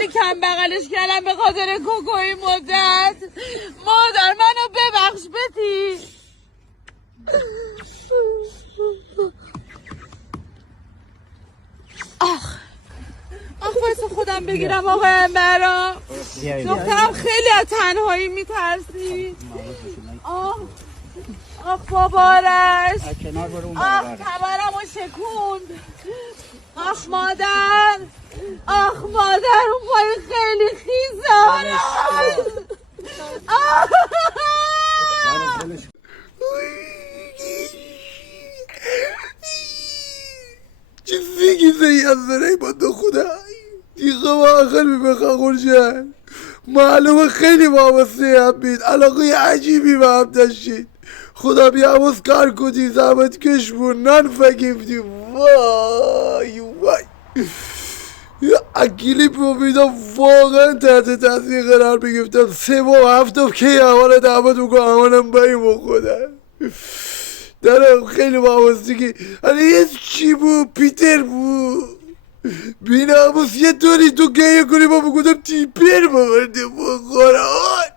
خیلی کم بغلش کردم به خاطر کوکوی مدت. مادر منو ببخش بتی. واسه خودم بگیرم آقا امبرا. دخترم خیلی از تنهایی میترسی. آخ بابارش. کمرمو شکوند. آخ مادر. اون پای خیلی خیزاره. چه فیگی زیادره با دو خدا دیگه با آخر میبخوا خورشن معلومه خیلی وابسته هم بید علاقه عجیبی به هم داشتید خدا بیاموز کار کنی زحمت کش بود نان فگیفتی وای اکیلی امیدم واقعا تحت تاثیر قرار بگفتم 3 ماه 7 که اول دعوت بکنم همانم بایم خودم دارم خیلی وابستگی یه چی بود پیتر بود بیناموس یه طوری تو گیه کنی با بگودم تیپر بورده با قرآن